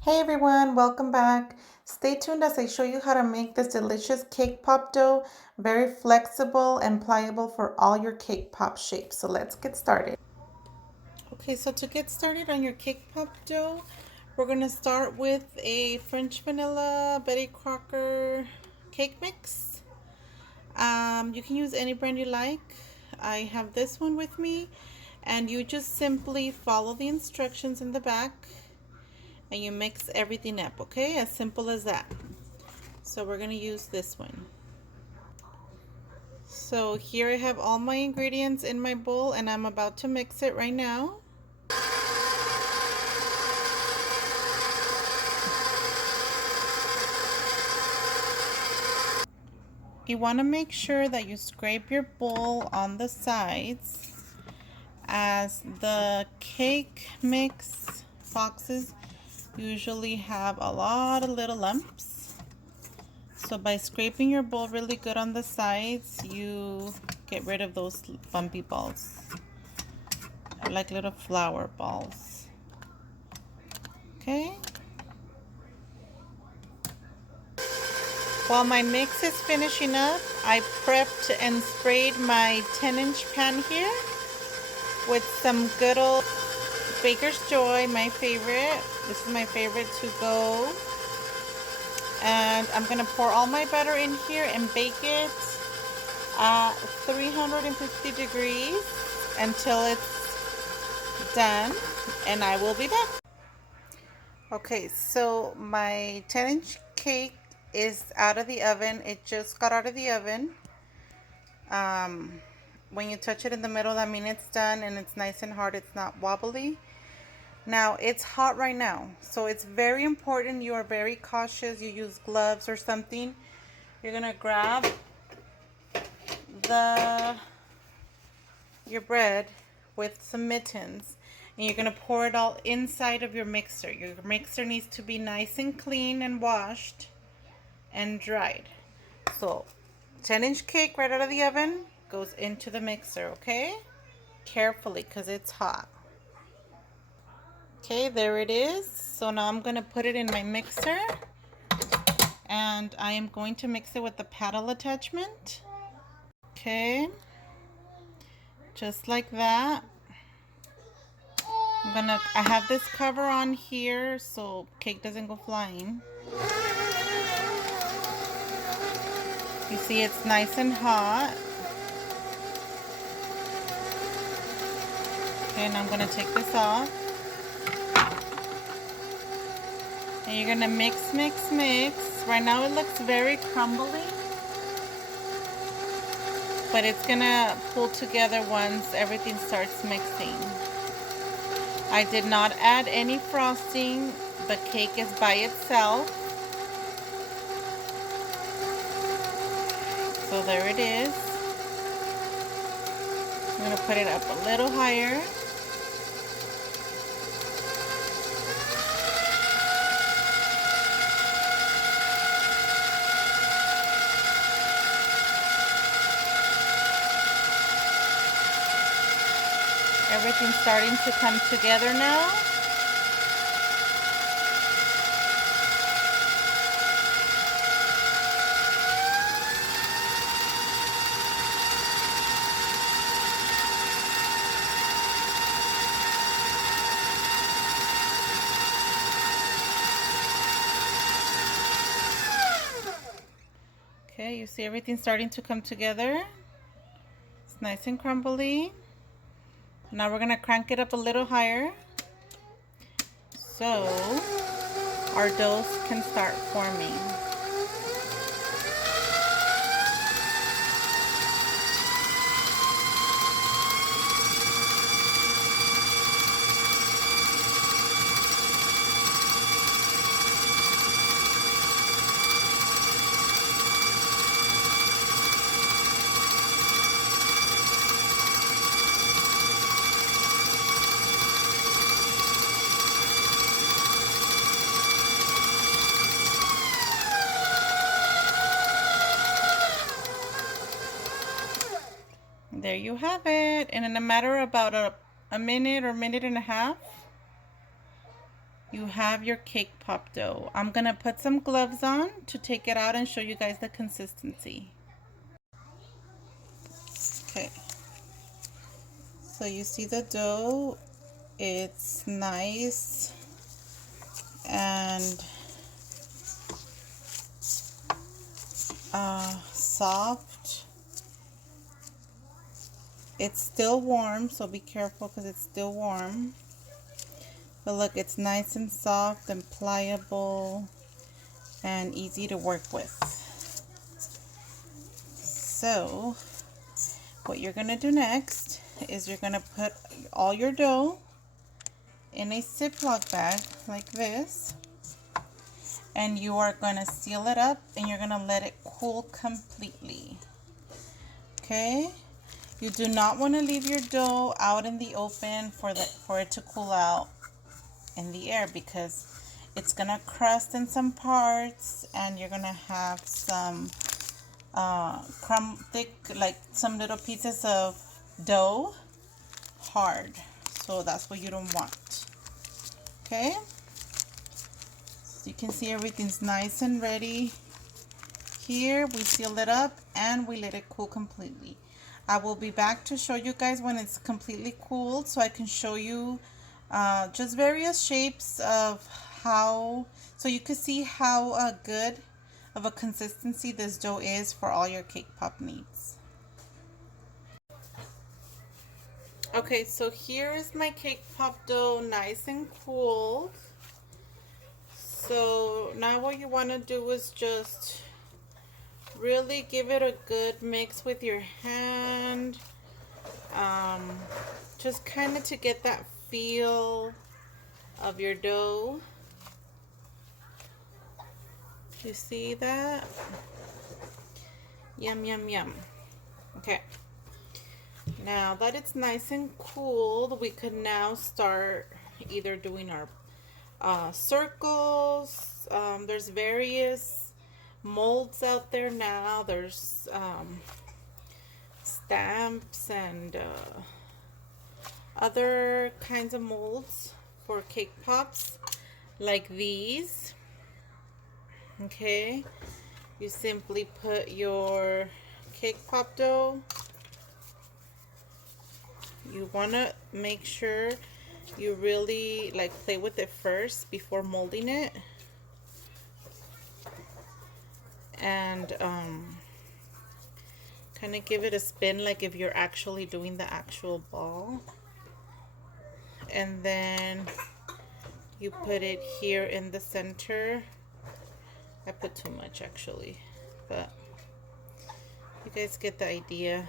Hey everyone, welcome back. Stay tuned as I show you how to make this delicious cake pop dough. Very flexible and pliable for all your cake pop shapes. So let's get started. Okay, so to get started on your cake pop dough, we're going to start with a French vanilla Betty Crocker cake mix. You can use any brand you like. I have this one with me, and you just simply follow the instructions in the back and you mix everything up, okay? As simple as that. So we're going to use this one. So here I have all my ingredients in my bowl and I'm about to mix it right now. You want to make sure that you scrape your bowl on the sides, as the cake mix boxes usually have a lot of little lumps. So by scraping your bowl really good on the sides, you get rid of those bumpy balls, like little flour balls. Okay. While my mix is finishing up, I prepped and sprayed my 10-inch pan here with some good old Baker's Joy, my favorite. This is my favorite to go. And I'm gonna pour all my butter in here and bake it at 350 degrees until it's done, and I will be back. Okay, so my 10-inch cake is out of the oven. It just got out of the oven. When you touch it in the middle, that means it's done and it's nice and hard. It's not wobbly. Now, it's hot right now, so it's very important you are very cautious. You use gloves or something. You're gonna grab your bread with some mittens, and you're gonna pour it all inside of your mixer. Your mixer needs to be nice and clean and washed and dried. So 10-inch cake right out of the oven goes into the mixer, okay? Carefully, because it's hot. Okay, there it is. So now I'm gonna put it in my mixer, and I am going to mix it with the paddle attachment. Okay, just like that. I have this cover on here so cake doesn't go flying. You see it's nice and hot. Okay, and I'm gonna take this off. And you're gonna mix, mix, mix. Right now it looks very crumbly, but it's gonna pull together once everything starts mixing. I did not add any frosting. The cake is by itself. So there it is. I'm gonna put it up a little higher. Everything's starting to come together now. Okay, you see everything starting to come together. It's nice and crumbly. Now we're gonna crank it up a little higher so our dough can start forming. There you have it. And in a matter of about a minute or minute and a half, you have your Cakepop dough. I'm gonna put some gloves on to take it out and show you guys the consistency. Okay, so you see the dough, it's nice and soft. It's still warm, so be careful because it's still warm. But look, it's nice and soft and pliable and easy to work with. So what you're gonna do next is you're gonna put all your dough in a Ziploc bag like this, and you are gonna seal it up and you're gonna let it cool completely. Okay, you do not want to leave your dough out in the open for it to cool out in the air, because it's gonna crust in some parts and you're gonna have some thick, like some little pieces of dough hard, so that's what you don't want. Okay, so you can see everything's nice and ready. Here we seal it up and we let it cool completely. I will be back to show you guys when it's completely cooled, so I can show you just various shapes of how, so you can see how good of a consistency this dough is for all your cake pop needs. Okay, so here is my cake pop dough, nice and cooled. So now what you want to do is just really give it a good mix with your hand, just kind of to get that feel of your dough. You see that? Yum, yum, yum. Okay, now that it's nice and cooled, we could now start either doing our circles. There's various molds out there now. There's stamps and other kinds of molds for cake pops like these. Okay, you simply put your cake pop dough. You want to make sure you really like play with it first before molding it, and kind of give it a spin like if you're actually doing the actual ball, and then you put it here in the center. I put too much actually, but you guys get the idea.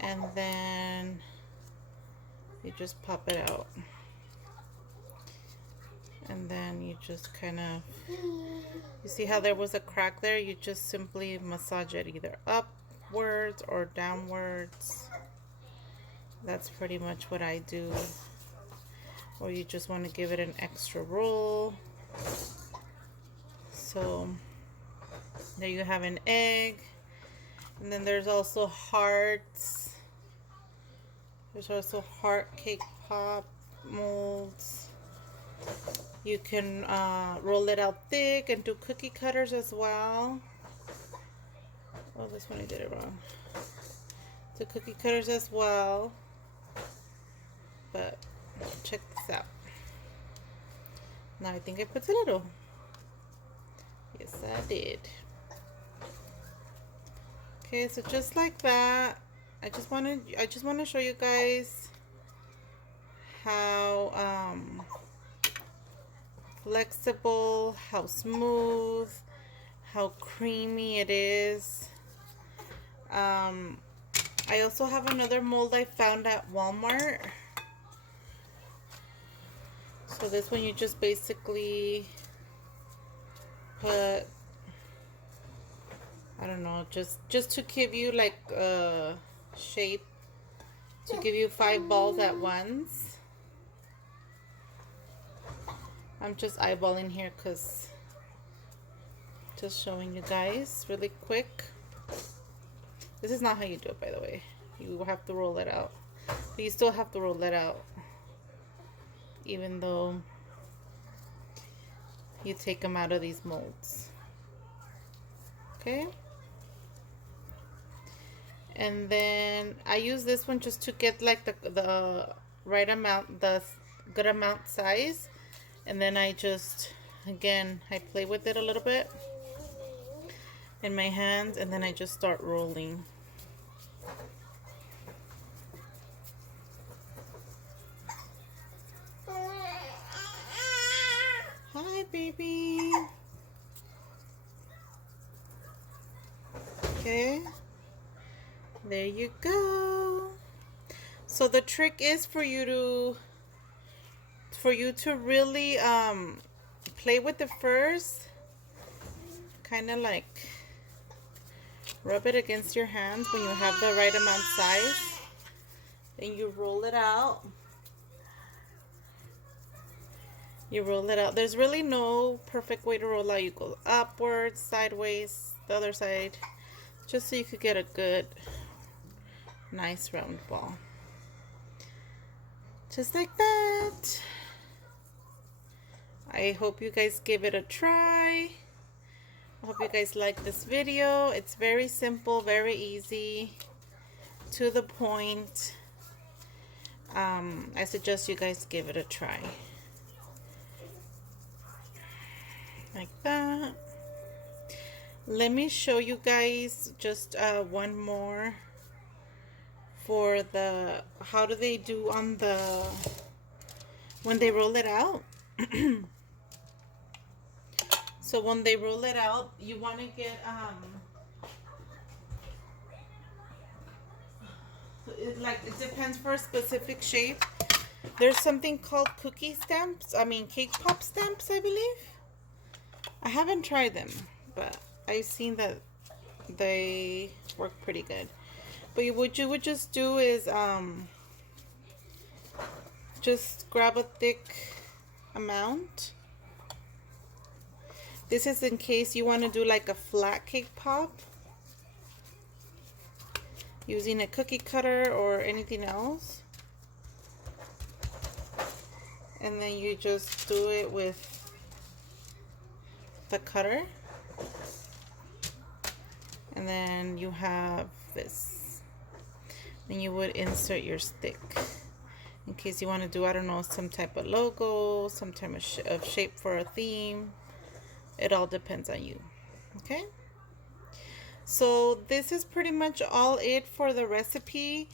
And then you just pop it out, and then you just kind of, you see how there was a crack there? You just simply massage it either upwards or downwards. That's pretty much what I do. Or you just want to give it an extra roll. So there you have an egg. And then there's also hearts. There's also heart cake pop molds. You can roll it out thick and do cookie cutters as well. Oh, this one I did it wrong. Do cookie cutters as well. But check this out. Now I think I put a little. Yes, I did. Okay, so just like that, I just want to show you guys how flexible, how smooth, how creamy it is. I also have another mold I found at Walmart. So this one you just basically put, I don't know, just to give you like a shape, to give you 5 balls at once. I'm just eyeballing here because just showing you guys really quick. This is not how you do it, by the way. You have to roll it out, but you still have to roll it out even though you take them out of these molds. Okay. And then I use this one just to get like the right amount, the good amount size. And then I just, again, I play with it a little bit in my hands, and then I just start rolling. Hi, baby. Okay. There you go. So the trick is for you to really play with it first. Kind of like rub it against your hands when you have the right amount size. Then you roll it out. You roll it out. There's really no perfect way to roll out. You go upwards, sideways, the other side, just so you could get a good, nice round ball. Just like that. I hope you guys give it a try. I hope you guys like this video. It's very simple, very easy, to the point. I suggest you guys give it a try. Like that. Let me show you guys just one more for the how do they do on the when they roll it out. So when they roll it out, you want to get it depends for a specific shape. There's something called cookie stamps, cake pop stamps, I believe. I haven't tried them, but I've seen that they work pretty good. But what you would just do is just grab a thick amount. This is in case you want to do like a flat cake pop using a cookie cutter or anything else. And then you just do it with the cutter. And then you have this. Then you would insert your stick in case you want to do, I don't know, some type of logo, some type of shape for a theme. It all depends on you. Okay, so this is pretty much all it for the recipe.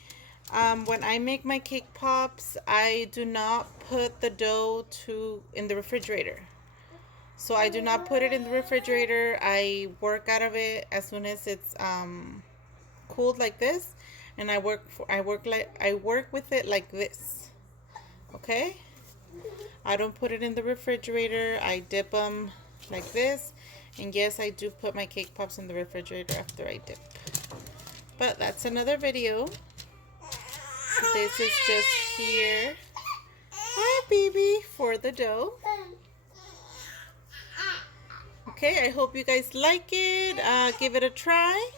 When I make my cake pops, I do not put the dough in the refrigerator. So I do not put it in the refrigerator. I work out of it as soon as it's cooled like this, and I work with it like this. Okay, I don't put it in the refrigerator. I dip them like this, and yes, I do put my cake pops in the refrigerator after I dip, but that's another video. This is just here, hi baby, for the dough. Okay, I hope you guys like it. Give it a try.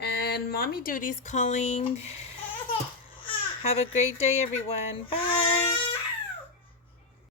And mommy duty's calling. Have a great day, everyone. Bye.